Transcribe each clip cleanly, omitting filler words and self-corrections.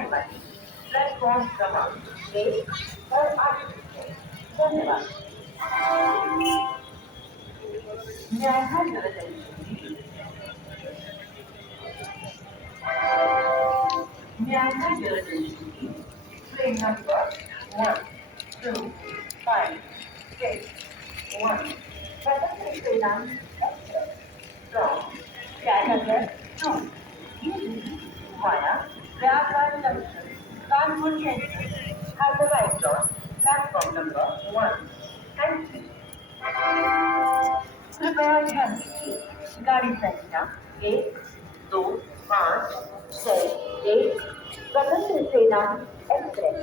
जाने वाली प्लेटफॉर्म क्रमांक 1 पर आ चुकी है। धन्यवाद। May I have your attention, please? May I have your attention, please? Train number 1, 2, 5, 6, 1. Passenger Sriram Express from Cantt to New Delhi via Prayagraj Junction, Kanpur Central has arrived on platform number 1. Thank you. कृपया ध्यान दीजिए गाड़ी संख्या 1, 2, 5, 6, 1 स्वतंत्र सेना express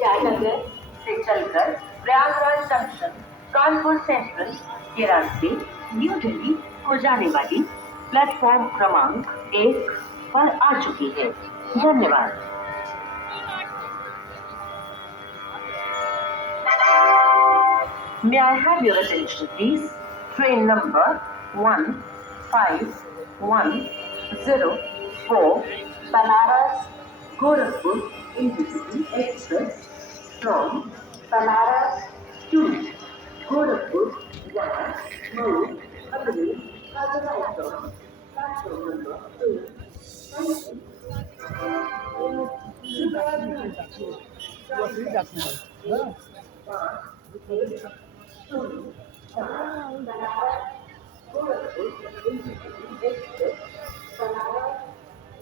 Jaynagar से चलकर Prayagraj junction Kanpur central के रास्ते new Delhi को जाने वाली प्लेटफॉर्म क्रमांक 1 पर आ चुकी है। धन्यवाद। May I have your attention, please? Train number 1510 Banaras Gorakhpur Intercity Express from Banaras to Gorakhpur via Mou, Agni, Hazarajpur, platform number 2. Thank you.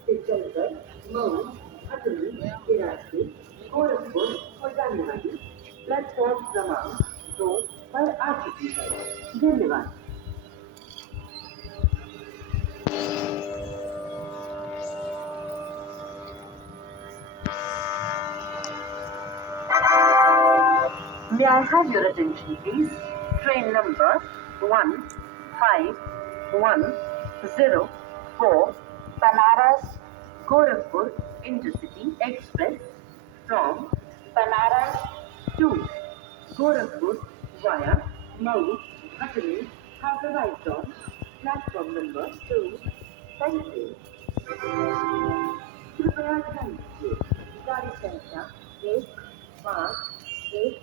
से चलकर मऊ अतुल के रास्ते गोरखपुर को जाने वाली प्लेटफॉर्म क्रमांक 2 पर आ चुकी है। धन्यवाद। May I have your attention, please? Train number 1510 Banaras Gorakhpur Intercity Express from Banaras to Gorakhpur via Mou, Agni has arrived on platform number 2. Thank you. कृपया ध्यान दीजिए गाड़ी संख्या 1, 5, 1